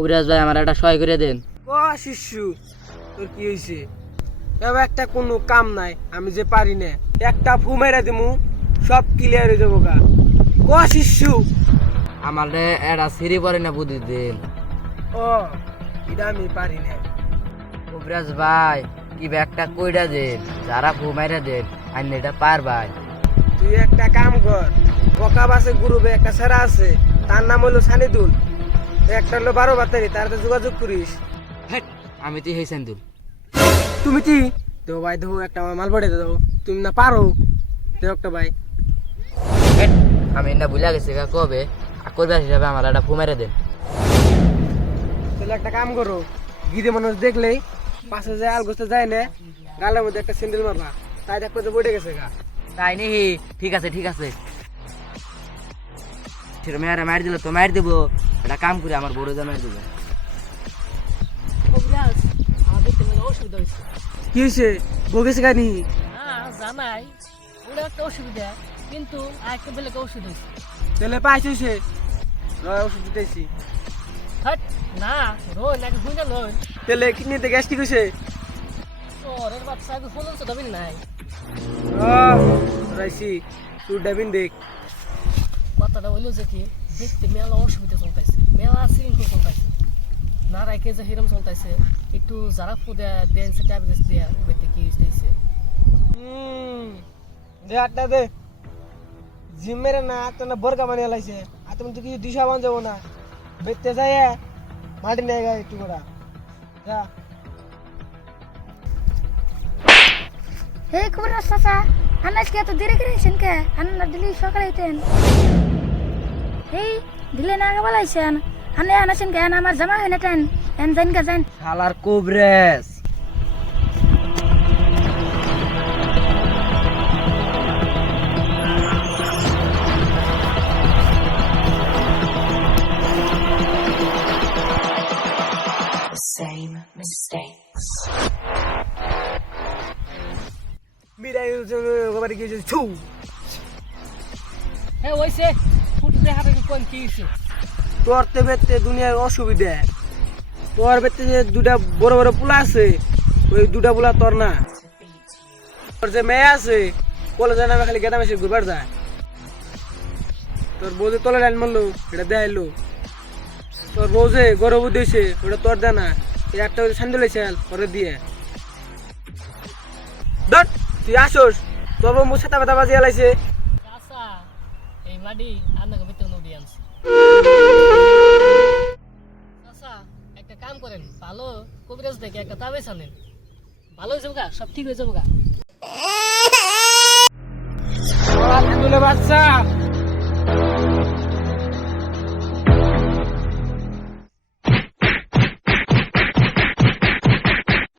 কবিরাজ ভাই আমার একটা সহায় করে দেন। ও শিশু, তোর কি হয়েছে? এবার একটা কোনো কাম নাই, আমি যে পারি না, একটা ফু মেরে দিমু সব ক্লিয়ার হয়ে যাবো গা। ও শিশু, আমার একটা সিঁড়ি পরে না বুদ্ধি দেন। ও এটা আমি পারি না। কবিরাজ ভাই কি একটা কইরা দেন, যারা ঘুমাইরা দেন আর এটা পার ভাই। তুই একটা কাম কর, বকা বাসে গ্রুপে একটা সেরা আছে, তার নাম হলো সানিদুল, একটা হলো 12 বাতারি, তার সাথে যোগাযোগ করিস। হেট, আমি তুই হেসেন দুল। তুমি কি দেও ভাই, দেবো একটা আমার মাল পড়ে দেবো, তুমি না পারো, দেও একটা ভাই। হেট, আমি এটা ভুলে গেছি গা কবে। আর কবিরাজ হিসাবে আমার একটা ঘুমাইরা দেন। তাহলে একটা কাম করো, গিরে মানুষ দেখলেই পাশে যায় আলগোস্তে যায় না, গালের মধ্যে একটা স্যান্ডেল মারবা, তাই দেখো যে বইটে গেছে গা। তাই নি? ঠিক আছে ঠিক আছে। মেয়ারা মার দিল তো মার দেবো, একটা কাম করে আমার বড় জামাই দেবো। কবিরাজ আমাদের তো মেলা অসুবিধা হয়েছে। কি হয়েছে? বগেছে গানি? হ্যাঁ জানাই, ওটা একটা অসুবিধা, কিন্তু আর একটা বেলে ওষুধ হয়েছে। তাহলে পাইছে সে ওষুধ দিতেছি। হট না, রোল নাকি বুঝা লোন তাহলে কিডনিতে গ্যাস্ট্রিক হয়েছে। ওরের বাচ্চা আগে ফোন তো দাবিন নাই। রাইসি তুই ডাবিন দেখ। কথাটা হইলো যে কি, দেখতে মেলা অসুবিধা চলতেছে, মেলা শৃঙ্খল চলতেছে, না রাইকে যে হিরম চলতেছে, একটু যারা ফুদে দেন সে ট্যাবলেট দেয়া বেতে কি হইতেছে। দে আটটা দে, জিমের না তো না বরকা বানিয়ে লাইছে, আর তুমি তো কিছু দিশা বান যাবো না, বেতে যায় মাটি নিয়ে গা একটু করা যা। হে কবিরাজ চাচা, আজকে এত দেরি করেছেন কে? আন্না দিলি সকালে হইতেন। এই দিলে না আগে বলাইছেন, আনে আনাছেন কে? আমার জামা হয় না টেন এন জান কা জান। শালার কবিরাজ। Same mistakes. মিরাই ওখানে গিয়েছে ছু। হ্যাঁ হইছে, ফুট দেখাটা কোন কি হইছে? তোর তে বেতে দুনিয়ার অসুবিধা, তোর বেতে যে দুটা বড় বড় পোলা আছে, ওই দুটা পোলা তোর না। তোর যে মেয়ে আছে কলেজে নামে খালি গেদা মেশে ঘুরবার যায়, তোর বউ যে তলে লাইন মারলো এটা দেখাইলো, তোর বউ যে গরব দিয়েছে ওটা তোর দেয় না, এই একটা স্যান্ডেল হয়েছে ওরে দিয়ে ধর। তুই আসোস, তোর বউ সাতা ব্যথা বাজিয়ে লাইছে। চাচা এই মাডি আপনাকে বেতন নদী আনছে। চাচা একটা কাম করেন, ভালো কবিরাজ দেখে একটা তাবিজ আনেন, ভালো হয়ে যাবো গা, সব ঠিক হয়ে যাবো গা। বাচ্চা